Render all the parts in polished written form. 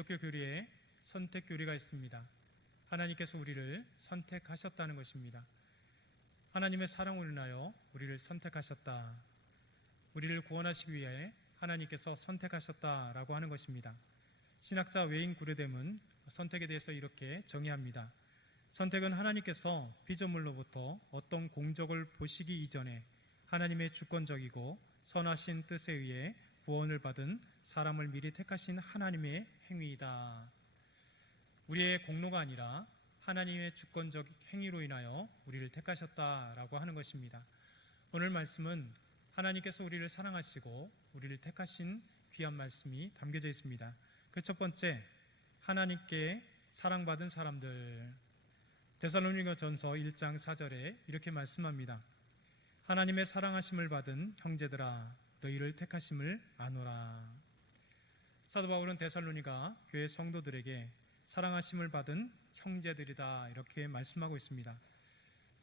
기독교 교리에 선택 교리가 있습니다. 하나님께서 우리를 선택하셨다는 것입니다. 하나님의 사랑을 인하여 우리를 선택하셨다. 우리를 구원하시기 위해 하나님께서 선택하셨다라고 하는 것입니다. 신학자 웨인 구르뎀은 선택에 대해서 이렇게 정의합니다. 선택은 하나님께서 피조물로부터 어떤 공적을 보시기 이전에 하나님의 주권적이고 선하신 뜻에 의해 구원을 받은 사람을 미리 택하신 하나님의 행위이다. 우리의 공로가 아니라 하나님의 주권적 행위로 인하여 우리를 택하셨다라고 하는 것입니다. 오늘 말씀은 하나님께서 우리를 사랑하시고 우리를 택하신 귀한 말씀이 담겨져 있습니다. 그 첫 번째, 하나님께 사랑받은 사람들. 데살로니가전서 1장 4절에 이렇게 말씀합니다. 하나님의 사랑하심을 받은 형제들아, 너희를 택하심을 아노라. 사도 바울은 데살로니가 교회 성도들에게 사랑하심을 받은 형제들이다 이렇게 말씀하고 있습니다.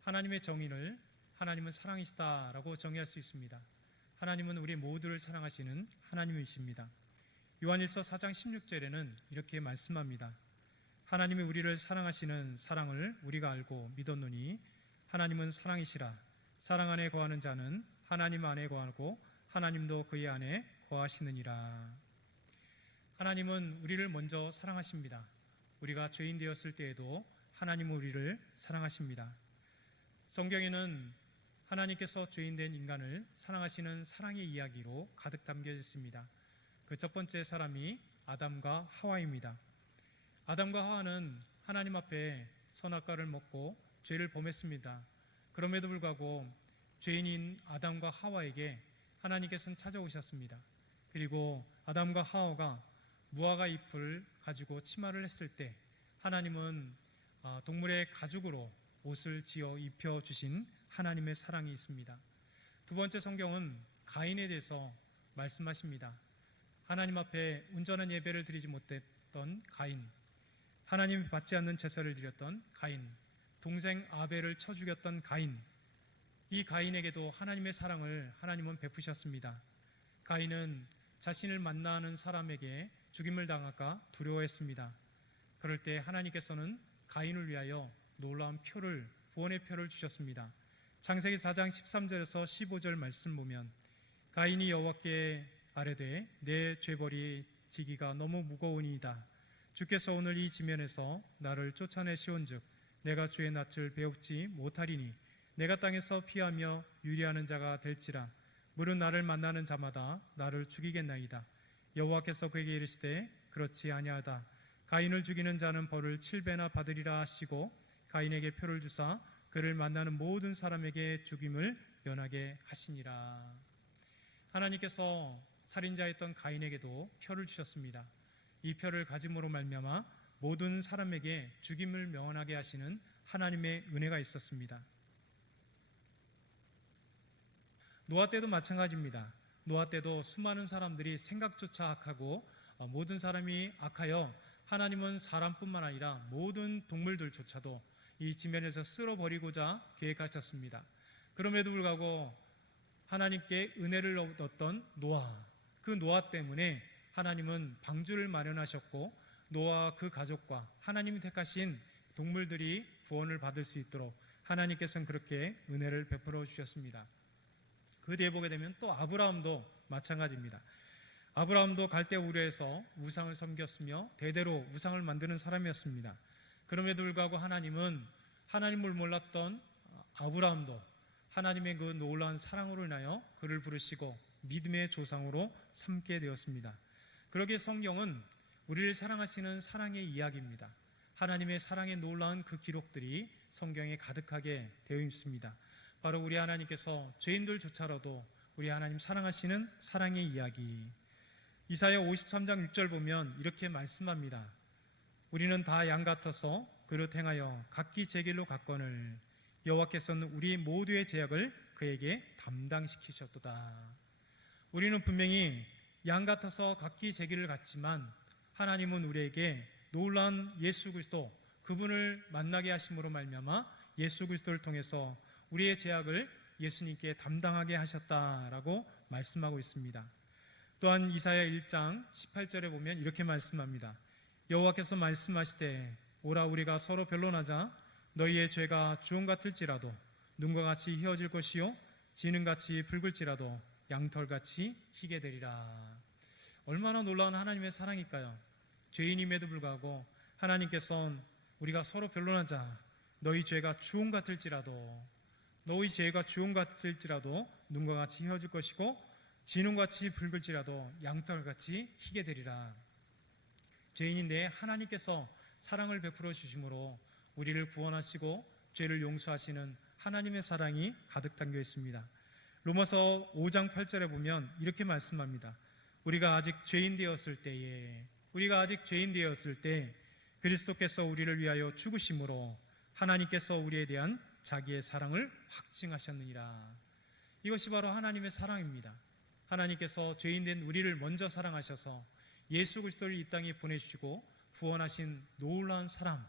하나님의 정의를 하나님은 사랑이시다라고 정의할 수 있습니다. 하나님은 우리 모두를 사랑하시는 하나님이십니다. 요한일서 4장 16절에는 이렇게 말씀합니다. 하나님이 우리를 사랑하시는 사랑을 우리가 알고 믿었노니 하나님은 사랑이시라. 사랑 안에 거하는 자는 하나님 안에 거하고 하나님도 그의 안에 거하시느니라. 하나님은 우리를 먼저 사랑하십니다. 우리가 죄인 되었을 때에도 하나님은 우리를 사랑하십니다. 성경에는 하나님께서 죄인된 인간을 사랑하시는 사랑의 이야기로 가득 담겨져 있습니다. 그 첫 번째 사람이 아담과 하와입니다. 아담과 하와는 하나님 앞에 선악과를 먹고 죄를 범했습니다. 그럼에도 불구하고 죄인인 아담과 하와에게 하나님께서는 찾아오셨습니다. 그리고 아담과 하와가 무화과 잎을 가지고 치마를 했을 때 하나님은 동물의 가죽으로 옷을 지어 입혀주신 하나님의 사랑이 있습니다. 두 번째, 성경은 가인에 대해서 말씀하십니다. 하나님 앞에 온전한 예배를 드리지 못했던 가인, 하나님이 받지 않는 제사를 드렸던 가인, 동생 아벨을 쳐 죽였던 가인, 이 가인에게도 하나님의 사랑을 하나님은 베푸셨습니다. 가인은 자신을 만나는 사람에게 죽임을 당할까 두려워했습니다. 그럴 때 하나님께서는 가인을 위하여 놀라운 표를, 구원의 표를 주셨습니다. 창세기 4장 13절에서 15절 말씀 보면 가인이 여호와께 아뢰되 내 죄벌이 지기가 너무 무거우니이다. 주께서 오늘 이 지면에서 나를 쫓아내시온즉 내가 주의 낯을 배웁지 못하리니 내가 땅에서 피하며 유리하는 자가 될지라. 물은 나를 만나는 자마다 나를 죽이겠나이다. 여호와께서 그에게 이르시되 그렇지 아니하다. 가인을 죽이는 자는 벌을 7배나 받으리라 하시고 가인에게 표를 주사 그를 만나는 모든 사람에게 죽임을 면하게 하시니라. 하나님께서 살인자였던 가인에게도 표를 주셨습니다. 이 표를 가짐으로 말미암아 모든 사람에게 죽임을 면하게 하시는 하나님의 은혜가 있었습니다. 노아 때도 마찬가지입니다. 노아 때도 수많은 사람들이 생각조차 악하고 모든 사람이 악하여 하나님은 사람뿐만 아니라 모든 동물들조차도 이 지면에서 쓸어버리고자 계획하셨습니다. 그럼에도 불구하고 하나님께 은혜를 얻었던 노아, 그 노아 때문에 하나님은 방주를 마련하셨고 노아와 그 가족과 하나님이 택하신 동물들이 구원을 받을 수 있도록 하나님께서는 그렇게 은혜를 베풀어 주셨습니다. 그 뒤에 보게 되면 또 아브라함도 마찬가지입니다. 아브라함도 갈대 우르에서 우상을 섬겼으며 대대로 우상을 만드는 사람이었습니다. 그럼에도 불구하고 하나님은 하나님을 몰랐던 아브라함도 하나님의 그 놀라운 사랑으로 인하여 그를 부르시고 믿음의 조상으로 삼게 되었습니다. 그러기에 성경은 우리를 사랑하시는 사랑의 이야기입니다. 하나님의 사랑의 놀라운 그 기록들이 성경에 가득하게 되어 있습니다. 바로 우리 하나님께서 죄인들조차라도 우리 하나님 사랑하시는 사랑의 이야기. 이사야 53장 6절 보면 이렇게 말씀합니다. 우리는 다 양 같아서 그릇 행하여 각기 제 길로 갔거늘 여호와께서는 우리 모두의 죄악을 그에게 담당시키셨도다. 우리는 분명히 양 같아서 각기 제 길을 갔지만 하나님은 우리에게 놀라운 예수 그리스도, 그분을 만나게 하심으로 말미암아 예수 그리스도를 통해서 우리의 죄악을 예수님께 담당하게 하셨다라고 말씀하고 있습니다. 또한 이사야 1장 18절에 보면 이렇게 말씀합니다. 여호와께서 말씀하시되 오라 우리가 서로 변론하자. 너희의 죄가 주홍 같을지라도 눈과 같이 희어질 것이요 지는 같이 붉을지라도 양털같이 희게 되리라. 얼마나 놀라운 하나님의 사랑일까요? 죄인임에도 불구하고 하나님께서 우리가 서로 변론하자. 너희 죄가 주홍 같을지라도 눈과 같이 희어질 것이고 진홍같이 붉을지라도 양털같이 희게 되리라. 죄인인데 하나님께서 사랑을 베풀어 주심으로 우리를 구원하시고 죄를 용서하시는 하나님의 사랑이 가득 담겨 있습니다. 로마서 5장 8절에 보면 이렇게 말씀합니다. 우리가 아직 죄인 되었을 때 그리스도께서 우리를 위하여 죽으심으로 하나님께서 우리에 대한 자기의 사랑을 확증하셨느니라. 이것이 바로 하나님의 사랑입니다. 하나님께서 죄인된 우리를 먼저 사랑하셔서 예수 그리스도를 이 땅에 보내주시고 구원하신 놀라운 사랑,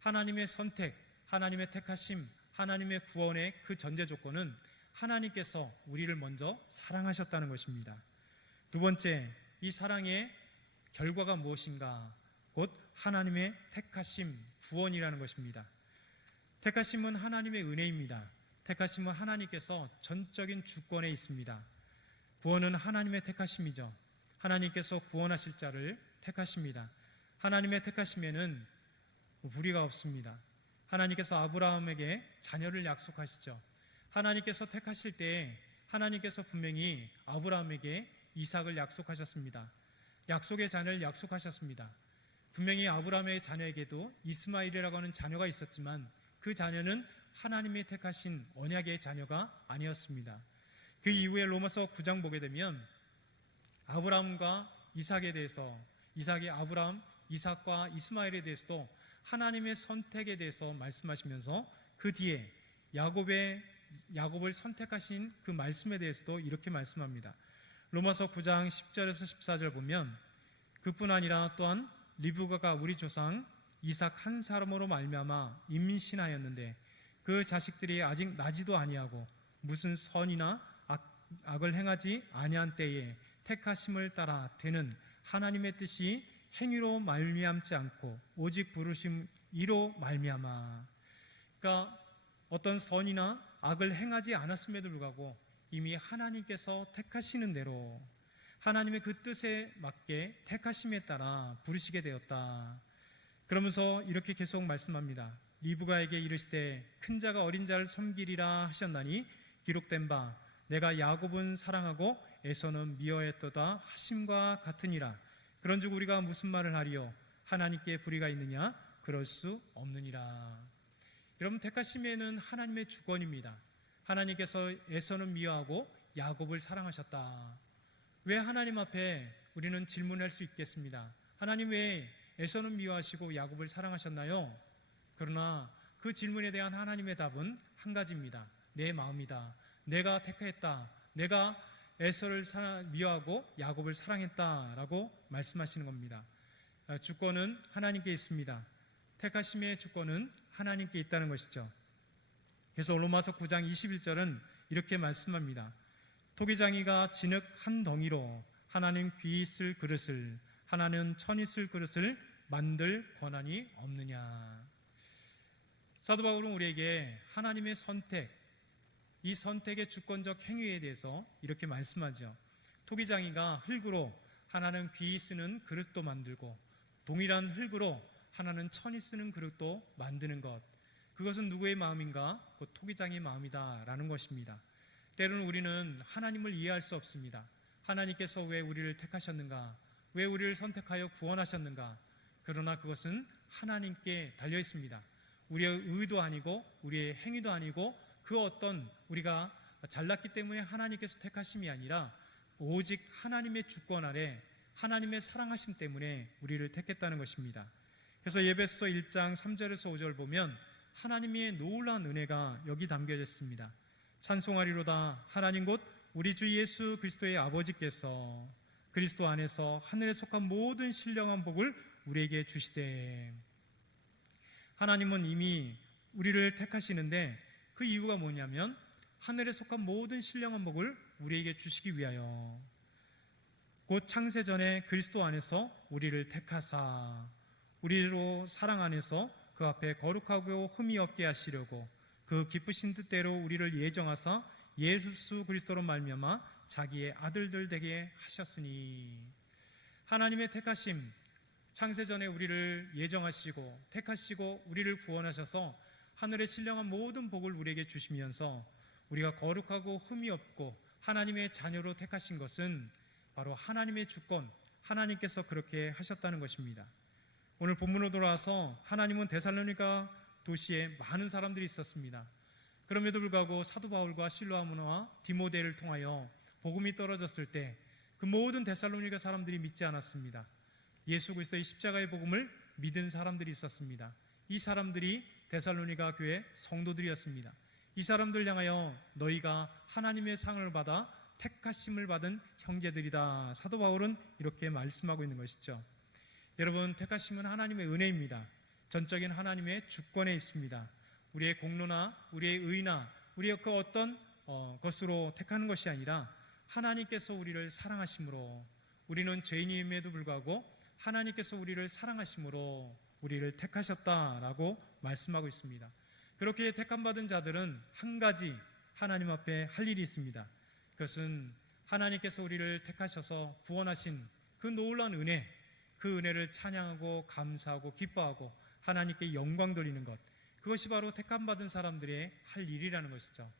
하나님의 선택, 하나님의 택하심, 하나님의 구원의 그 전제 조건은 하나님께서 우리를 먼저 사랑하셨다는 것입니다. 두 번째, 이 사랑의 결과가 무엇인가? 곧 하나님의 택하심, 구원이라는 것입니다. 택하심은 하나님의 은혜입니다. 택하심은 하나님께서 전적인 주권에 있습니다. 구원은 하나님의 택하심이죠. 하나님께서 구원하실 자를 택하십니다. 하나님의 택하심에는 무리가 없습니다. 하나님께서 아브라함에게 자녀를 약속하시죠. 하나님께서 택하실 때 하나님께서 분명히 아브라함에게 이삭을 약속하셨습니다. 약속의 자녀를 약속하셨습니다. 분명히 아브라함의 자녀에게도 이스마엘이라고 하는 자녀가 있었지만 그 자녀는 하나님이 택하신 언약의 자녀가 아니었습니다. 그 이후에 로마서 9장 보게 되면 아브라함과 이삭에 대해서 이삭의 아브라함, 이삭과 이스마엘에 대해서도 하나님의 선택에 대해서 말씀하시면서 그 뒤에 야곱을 선택하신 그 말씀에 대해서도 이렇게 말씀합니다. 로마서 9장 10절에서 14절 보면 그뿐 아니라 또한 리브가가 우리 조상 이삭 한 사람으로 말미암아 임신하였는데 그 자식들이 아직 나지도 아니하고 무슨 선이나 악을 행하지 아니한 때에 택하심을 따라 되는 하나님의 뜻이 행위로 말미암지 않고 오직 부르심 이로 말미암아. 그러니까 어떤 선이나 악을 행하지 않았음에도 불구하고 이미 하나님께서 택하시는 대로 하나님의 그 뜻에 맞게 택하심에 따라 부르시게 되었다. 그러면서 이렇게 계속 말씀합니다. 리브가에게 이르시되 큰 자가 어린 자를 섬기리라 하셨나니 기록된 바 내가 야곱은 사랑하고 에서는 미워했도다 하심과 같으니라. 그런즉 우리가 무슨 말을 하리요? 하나님께 불의가 있느냐? 그럴 수 없느니라. 여러분, 택하심에는 하나님의 주권입니다. 하나님께서 에서는 미워하고 야곱을 사랑하셨다. 왜 하나님 앞에 우리는 질문할 수 있겠습니다. 하나님 왜 에서는 미워하시고 야곱을 사랑하셨나요? 그러나 그 질문에 대한 하나님의 답은 한 가지입니다. 내 마음이다. 내가 택했다. 내가 에서를 미워하고 야곱을 사랑했다라고 말씀하시는 겁니다. 주권은 하나님께 있습니다. 택하심의 주권은 하나님께 있다는 것이죠. 그래서 로마서 9장 21절은 이렇게 말씀합니다. 토기장이가 진흙 한 덩이로 하나는 귀 있을 그릇을 하나는 천 있을 그릇을 만들 권한이 없느냐. 사도 바울은 우리에게 하나님의 선택, 이 선택의 주권적 행위에 대해서 이렇게 말씀하죠. 토기장이가 흙으로 하나는 귀 쓰는 그릇도 만들고 동일한 흙으로 하나는 천이 쓰는 그릇도 만드는 것, 그것은 누구의 마음인가? 곧 토기장의 마음이다라는 것입니다. 때로는 우리는 하나님을 이해할 수 없습니다. 하나님께서 왜 우리를 택하셨는가? 왜 우리를 선택하여 구원하셨는가? 그러나 그것은 하나님께 달려 있습니다. 우리의 의도 아니고 우리의 행위도 아니고 그 어떤 우리가 잘났기 때문에 하나님께서 택하심이 아니라 오직 하나님의 주권 아래 하나님의 사랑하심 때문에 우리를 택했다는 것입니다. 그래서 에베소서 1장 3절에서 5절 보면 하나님의 놀라운 은혜가 여기 담겨져 있습니다. 찬송하리로다 하나님 곧 우리 주 예수 그리스도의 아버지께서 그리스도 안에서 하늘에 속한 모든 신령한 복을 우리에게 주시되. 하나님은 이미 우리를 택하시는데 그 이유가 뭐냐면 하늘에 속한 모든 신령한 복을 우리에게 주시기 위하여 곧 창세 전에 그리스도 안에서 우리를 택하사 우리로 사랑 안에서 그 앞에 거룩하고 흠이 없게 하시려고 그 기쁘신 뜻대로 우리를 예정하사 예수 그리스도로 말미암아 자기의 아들들 되게 하셨으니. 하나님의 택하심, 창세전에 우리를 예정하시고 택하시고 우리를 구원하셔서 하늘의 신령한 모든 복을 우리에게 주시면서 우리가 거룩하고 흠이 없고 하나님의 자녀로 택하신 것은 바로 하나님의 주권, 하나님께서 그렇게 하셨다는 것입니다. 오늘 본문으로 돌아와서 하나님은 데살로니가 도시에 많은 사람들이 있었습니다. 그럼에도 불구하고 사도 바울과 실로아모나와 디모데를 통하여 복음이 떨어졌을 때 그 모든 데살로니가 사람들이 믿지 않았습니다. 예수 그리스도의 십자가의 복음을 믿은 사람들이 있었습니다. 이 사람들이 데살로니가 교회 성도들이었습니다. 이 사람들 향하여 너희가 하나님의 상을 받아 택하심을 받은 형제들이다. 사도 바울은 이렇게 말씀하고 있는 것이죠. 여러분, 택하심은 하나님의 은혜입니다. 전적인 하나님의 주권에 있습니다. 우리의 공로나 우리의 의나 우리의 그 어떤 것으로 택하는 것이 아니라 하나님께서 우리를 사랑하심으로, 우리는 죄인임에도 불구하고 하나님께서 우리를 사랑하심으로 우리를 택하셨다라고 말씀하고 있습니다. 그렇게 택함받은 자들은 한 가지 하나님 앞에 할 일이 있습니다. 그것은 하나님께서 우리를 택하셔서 구원하신 그 놀라운 은혜, 그 은혜를 찬양하고 감사하고 기뻐하고 하나님께 영광 돌리는 것, 그것이 바로 택함받은 사람들의 할 일이라는 것이죠.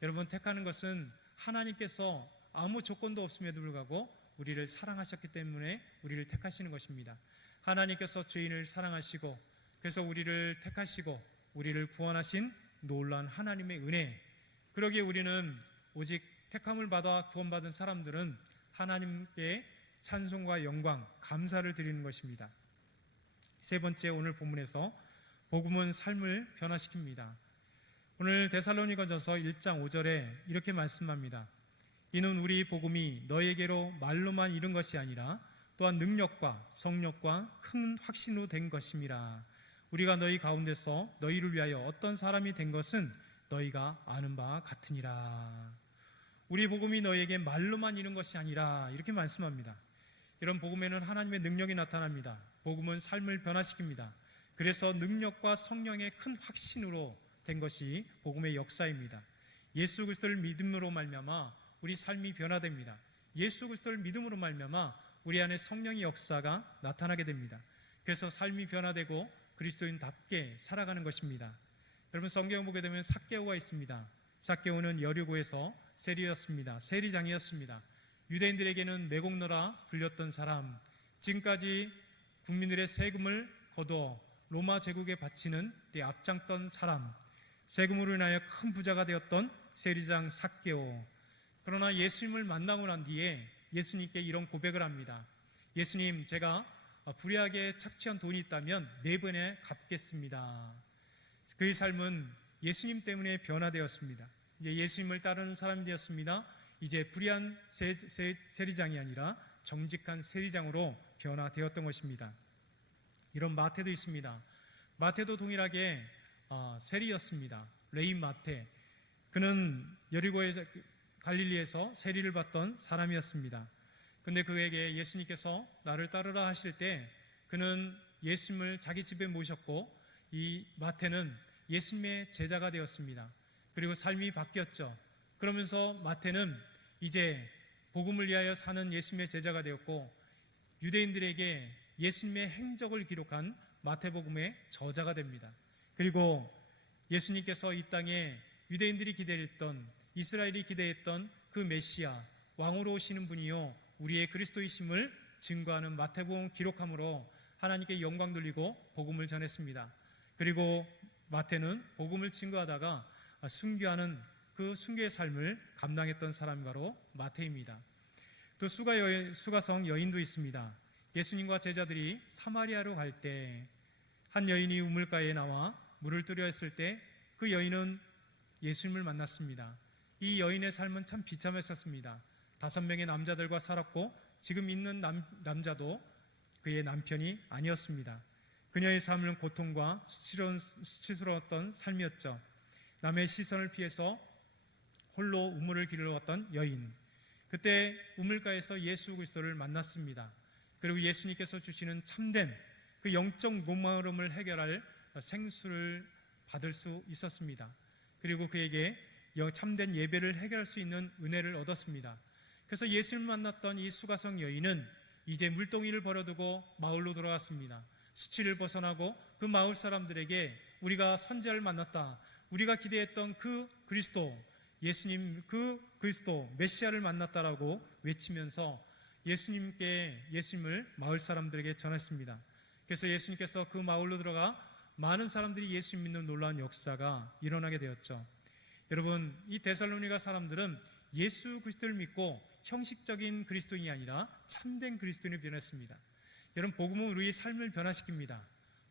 여러분, 택하는 것은 하나님께서 아무 조건도 없음에도 불구하고 우리를 사랑하셨기 때문에 우리를 택하시는 것입니다. 하나님께서 죄인을 사랑하시고 그래서 우리를 택하시고 우리를 구원하신 놀라운 하나님의 은혜, 그러기에 우리는 오직 택함을 받아 구원받은 사람들은 하나님께 찬송과 영광, 감사를 드리는 것입니다. 세 번째, 오늘 본문에서 복음은 삶을 변화시킵니다. 오늘 데살로니가전서 1장 5절에 이렇게 말씀합니다. 이는 우리 복음이 너에게로 말로만 이른 것이 아니라 또한 능력과 성령과 큰 확신으로 된 것임이라. 우리가 너희 가운데서 너희를 위하여 어떤 사람이 된 것은 너희가 아는 바와 같으니라. 우리 복음이 너희에게 말로만 이른 것이 아니라, 이렇게 말씀합니다. 이런 복음에는 하나님의 능력이 나타납니다. 복음은 삶을 변화시킵니다. 그래서 능력과 성령의 큰 확신으로 된 것이 복음의 역사입니다. 예수 그리스도를 믿음으로 말미암아 우리 삶이 변화됩니다. 예수 그리스도를 믿음으로 말미암아 우리 안에 성령의 역사가 나타나게 됩니다. 그래서 삶이 변화되고 그리스도인답게 살아가는 것입니다. 여러분, 성경을 보게 되면 삭개오가 있습니다. 삭개오는 여리고에서 세리였습니다. 세리장이었습니다. 유대인들에게는 매곡너라 불렸던 사람, 지금까지 국민들의 세금을 거두어 로마 제국에 바치는 데 앞장던 사람, 세금으로 인하여 큰 부자가 되었던 세리장 삭개오. 그러나 예수님을 만나고 난 뒤에 예수님께 이런 고백을 합니다. 예수님, 제가 불의하게 착취한 돈이 있다면 4번에 갚겠습니다. 그의 삶은 예수님 때문에 변화되었습니다. 이제 예수님을 따르는 사람이 되었습니다. 이제 불의한 세리장이 아니라 정직한 세리장으로 변화되었던 것입니다. 이런 마태도 있습니다. 마태도 동일하게 세리였습니다. 레인 마태. 그는 여리고의 갈릴리에서 세리를 받던 사람이었습니다. 근데 그에게 예수님께서 나를 따르라 하실 때 그는 예수님을 자기 집에 모셨고 이 마태는 예수님의 제자가 되었습니다. 그리고 삶이 바뀌었죠. 그러면서 마태는 이제 복음을 위하여 사는 예수님의 제자가 되었고 유대인들에게 예수님의 행적을 기록한 마태복음의 저자가 됩니다. 그리고 예수님께서 이 땅에 유대인들이 기대했던, 이스라엘이 기대했던 그 메시아, 왕으로 오시는 분이요 우리의 그리스도이심을 증거하는 마태복음 기록함으로 하나님께 영광 돌리고 복음을 전했습니다. 그리고 마태는 복음을 증거하다가 순교하는 그 순교의 삶을 감당했던 사람이 바로 마태입니다. 또 수가성 여인도 있습니다. 예수님과 제자들이 사마리아로 갈 때 한 여인이 우물가에 나와 물을 뜨려 했을 때 그 여인은 예수님을 만났습니다. 이 여인의 삶은 참 비참했었습니다. 5명의 남자들과 살았고 지금 있는 남자도 그의 남편이 아니었습니다. 그녀의 삶은 고통과 수치스러웠던 삶이었죠. 남의 시선을 피해서 홀로 우물을 길러 왔던 여인. 그때 우물가에서 예수 그리스도를 만났습니다. 그리고 예수님께서 주시는 참된 그 영적 목마름을 해결할 생수를 받을 수 있었습니다. 그리고 그에게 참된 예배를 해결할 수 있는 은혜를 얻었습니다. 그래서 예수를 만났던 이 수가성 여인은 이제 물동이를 버려두고 마을로 돌아갔습니다. 수치를 벗어나고 그 마을 사람들에게 우리가 선지자를 만났다, 우리가 기대했던 그 그리스도, 예수님 그 그리스도 메시아를 만났다라고 외치면서 예수님을 마을 사람들에게 전했습니다. 그래서 예수님께서 그 마을로 들어가 많은 사람들이 예수님 믿는 놀라운 역사가 일어나게 되었죠. 여러분, 이 데살로니가 사람들은 예수 그리스도를 믿고 형식적인 그리스도인이 아니라 참된 그리스도인이 변했습니다. 여러분, 복음은 우리의 삶을 변화시킵니다.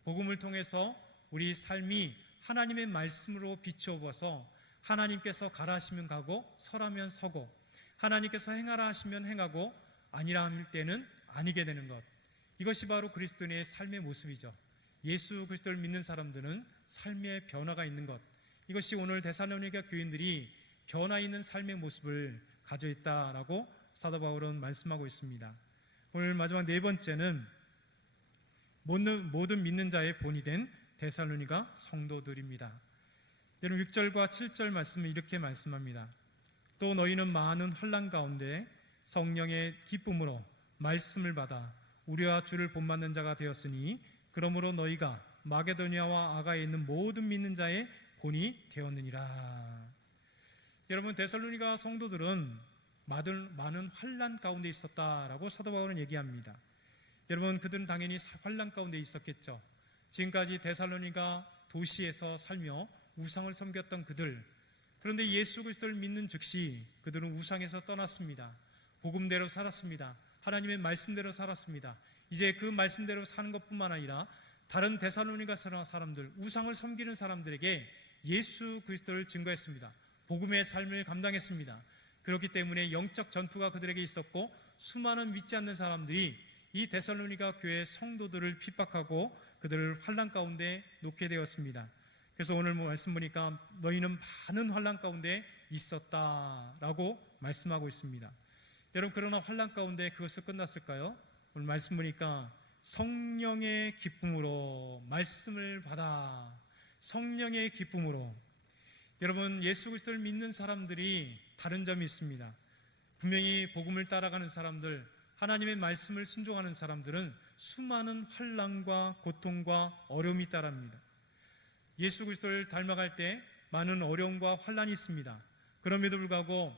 복음을 통해서 우리 삶이 하나님의 말씀으로 비추어서 하나님께서 가라 하시면 가고 서라면 서고 하나님께서 행하라 하시면 행하고 아니라 할 때는 아니게 되는 것, 이것이 바로 그리스도인의 삶의 모습이죠. 예수 그리스도를 믿는 사람들은 삶의 변화가 있는 것, 이것이 오늘 데살로니가 교인들이 변화 있는 삶의 모습을 가지고 있다라고 사도 바울은 말씀하고 있습니다. 오늘 마지막 네 번째는 모든 믿는 자의 본이 된 데살로니가 성도들입니다. 여러분 6절과 7절 말씀은 이렇게 말씀합니다. 또 너희는 많은 환난 가운데 성령의 기쁨으로 말씀을 받아 우리와 주를 본받는 자가 되었으니 그러므로 너희가 마게도니아와 아가에 있는 모든 믿는 자의 본이 되었느니라. 여러분, 데살로니가 성도들은 많은 환난 가운데 있었다라고 사도 바울은 얘기합니다. 여러분, 그들은 당연히 환난 가운데 있었겠죠. 지금까지 데살로니가 도시에서 살며 우상을 섬겼던 그들, 그런데 예수 그리스도를 믿는 즉시 그들은 우상에서 떠났습니다. 복음대로 살았습니다. 하나님의 말씀대로 살았습니다. 이제 그 말씀대로 사는 것뿐만 아니라 다른 데살로니가 사람들, 우상을 섬기는 사람들에게 예수 그리스도를 증거했습니다. 복음의 삶을 감당했습니다. 그렇기 때문에 영적 전투가 그들에게 있었고 수많은 믿지 않는 사람들이 이 데살로니가 교회 성도들을 핍박하고 그들을 환난 가운데 놓게 되었습니다. 그래서 오늘 말씀 보니까 너희는 많은 환난 가운데 있었다라고 말씀하고 있습니다. 여러분, 그러나 환난 가운데 그것은 끝났을까요? 오늘 말씀 보니까 성령의 기쁨으로 말씀을 받아, 성령의 기쁨으로. 여러분, 예수 그리스도를 믿는 사람들이 다른 점이 있습니다. 분명히 복음을 따라가는 사람들, 하나님의 말씀을 순종하는 사람들은 수많은 환난과 고통과 어려움이 따릅니다. 예수 그리스도를 닮아갈 때 많은 어려움과 환난이 있습니다. 그럼에도 불구하고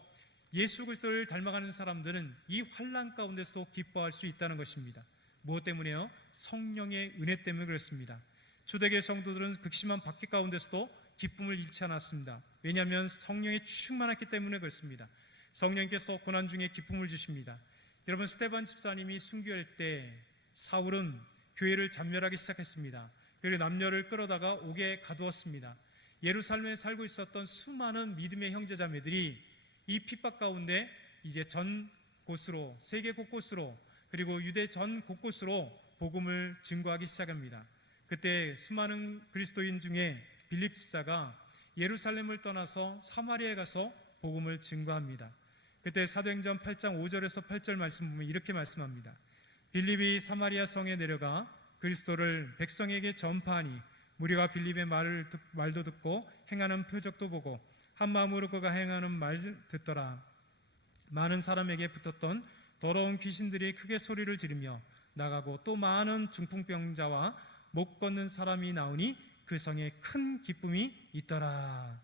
예수 그리스도를 닮아가는 사람들은 이 환난 가운데서도 기뻐할 수 있다는 것입니다. 무엇 때문에요? 성령의 은혜 때문에 그렇습니다. 초대교회 성도들은 극심한 박해 가운데서도 기쁨을 잃지 않았습니다. 왜냐하면 성령이 충만했기 때문에 그렇습니다. 성령께서 고난 중에 기쁨을 주십니다. 여러분, 스데반 집사님이 순교할 때 사울은 교회를 잔멸하기 시작했습니다. 그리고 남녀를 끌어다가 옥에 가두었습니다. 예루살렘에 살고 있었던 수많은 믿음의 형제자매들이 이 핍박 가운데 이제 전 곳으로, 세계 곳곳으로, 그리고 유대 전 곳곳으로 복음을 증거하기 시작합니다. 그때 수많은 그리스도인 중에 빌립 집사가 예루살렘을 떠나서 사마리아에 가서 복음을 증거합니다. 그때 사도행전 8장 5절에서 8절 말씀 보면 이렇게 말씀합니다. 빌립이 사마리아 성에 내려가 그리스도를 백성에게 전파하니 무리가 빌립의 말도 듣고 행하는 표적도 보고 한 마음으로 그가 행하는 말 듣더라. 많은 사람에게 붙었던 더러운 귀신들이 크게 소리를 지르며 나가고 또 많은 중풍병자와 못 걷는 사람이 나오니 그 성에 큰 기쁨이 있더라.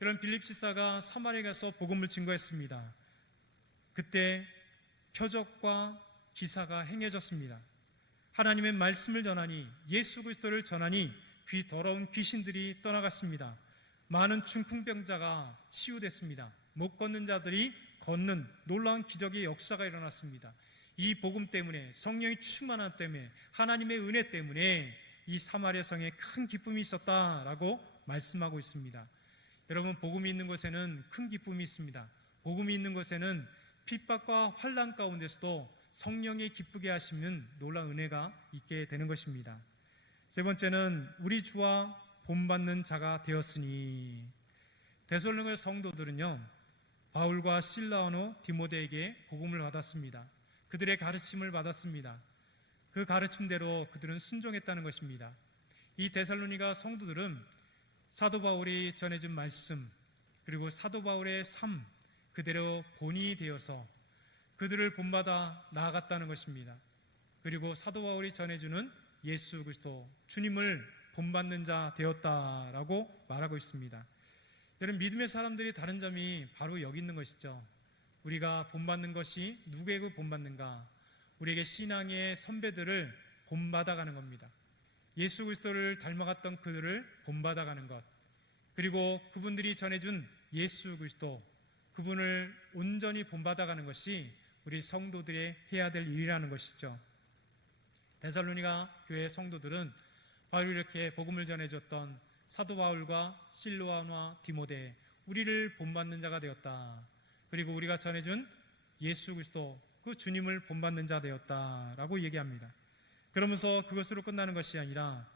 이런 빌립 집사가 사마리아에 가서 복음을 증거했습니다. 그때 표적과 기사가 행해졌습니다. 하나님의 말씀을 전하니, 예수 그리스도를 전하니 더러운 귀신들이 떠나갔습니다. 많은 중풍병자가 치유됐습니다. 못 걷는 자들이 걷는 놀라운 기적의 역사가 일어났습니다. 이 복음 때문에, 성령의 충만함 때문에, 하나님의 은혜 때문에 이 사마리아 성에 큰 기쁨이 있었다라고 말씀하고 있습니다. 여러분, 복음이 있는 곳에는 큰 기쁨이 있습니다. 복음이 있는 곳에는 핍박과 환난 가운데서도 성령의 기쁘게 하시는 놀라운 은혜가 있게 되는 것입니다. 세 번째는 우리 주와 본받는 자가 되었으니, 데살로니가 성도들은요, 바울과 실라오노 디모데에게 복음을 받았습니다. 그들의 가르침을 받았습니다. 그 가르침대로 그들은 순종했다는 것입니다. 이 데살로니가 성도들은 사도 바울이 전해준 말씀, 그리고 사도 바울의 삶 그대로 본이 되어서 그들을 본받아 나아갔다는 것입니다. 그리고 사도 바울이 전해주는 예수 그리스도 주님을 본받는 자 되었다라고 말하고 있습니다. 여러분, 믿음의 사람들이 다른 점이 바로 여기 있는 것이죠. 우리가 본받는 것이 누구에게 본받는가? 우리에게 신앙의 선배들을 본받아가는 겁니다. 예수 그리스도를 닮아갔던 그들을 본받아가는 것, 그리고 그분들이 전해준 예수 그리스도, 그분을 온전히 본받아가는 것이 우리 성도들의 해야 될 일이라는 것이죠. 데살로니가 교회 성도들은 바로 이렇게 복음을 전해줬던 사도 바울과 실로아와 디모데, 우리를 본받는 자가 되었다. 그리고 우리가 전해준 예수 그리스도, 그 주님을 본받는 자 되었다라고 얘기합니다. 그러면서 그것으로 끝나는 것이 아니라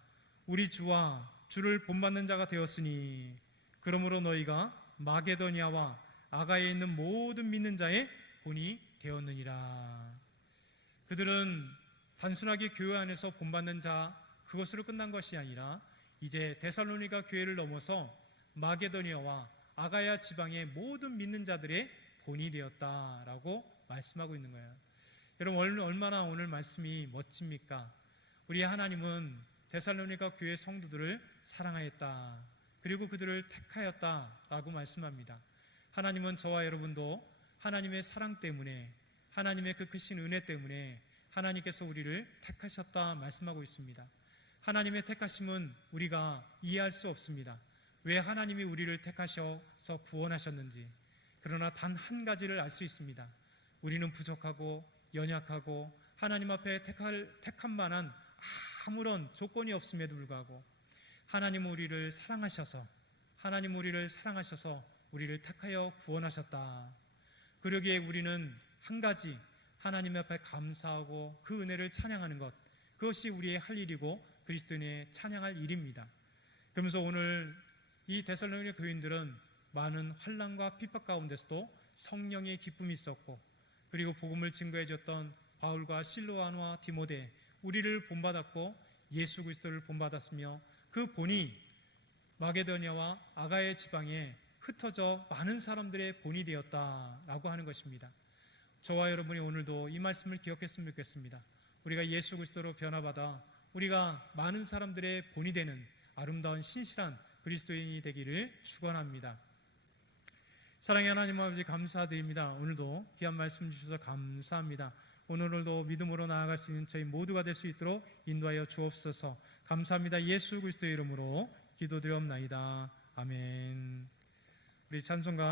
우리 주와 주를 본받는 자가 되었으니 그러므로 너희가 마게도니아와 아가야에 있는 모든 믿는 자의 본이 되었느니라. 그들은 단순하게 교회 안에서 본받는 자, 그것으로 끝난 것이 아니라 이제 데살로니가 교회를 넘어서 마게도니아와 아가야 지방의 모든 믿는 자들의 본이 되었다라고 말씀하고 있는 거예요. 여러분, 얼마나 오늘 말씀이 멋집니까? 우리 하나님은 데살로니가 교회 성도들을 사랑하였다. 그리고 그들을 택하였다라고 말씀합니다. 하나님은 저와 여러분도 하나님의 사랑 때문에, 하나님의 그 크신 은혜 때문에 하나님께서 우리를 택하셨다 말씀하고 있습니다. 하나님의 택하심은 우리가 이해할 수 없습니다. 왜 하나님이 우리를 택하셔서 구원하셨는지. 그러나 단 한 가지를 알 수 있습니다. 우리는 부족하고 연약하고 하나님 앞에 택한 만한 아무런 조건이 없음에도 불구하고 하나님은 우리를 사랑하셔서 우리를 택하여 구원하셨다. 그러기에 우리는 한 가지, 하나님 앞에 감사하고 그 은혜를 찬양하는 것, 그것이 우리의 할 일이고 그리스도인의 찬양할 일입니다. 그러면서 오늘 이 데살로니가 교인들은 많은 환난과 핍박 가운데서도 성령의 기쁨이 있었고, 그리고 복음을 증거해 줬던 바울과 실로아와 디모데, 우리를 본받았고 예수 그리스도를 본받았으며 그 본이 마게도니아와 아가야 지방에 흩어져 많은 사람들의 본이 되었다라고 하는 것입니다. 저와 여러분이 오늘도 이 말씀을 기억했으면 좋겠습니다. 우리가 예수 그리스도로 변화받아 우리가 많은 사람들의 본이 되는 아름다운 신실한 그리스도인이 되기를 축원합니다. 사랑의 하나님 아버지, 감사드립니다. 오늘도 귀한 말씀 주셔서 감사합니다. 오늘도 믿음으로 나아갈 수 있는 저희 모두가 될 수 있도록 인도하여 주옵소서. 감사합니다. 예수 그리스도의 이름으로 기도드리옵나이다. 아멘. 우리 찬송가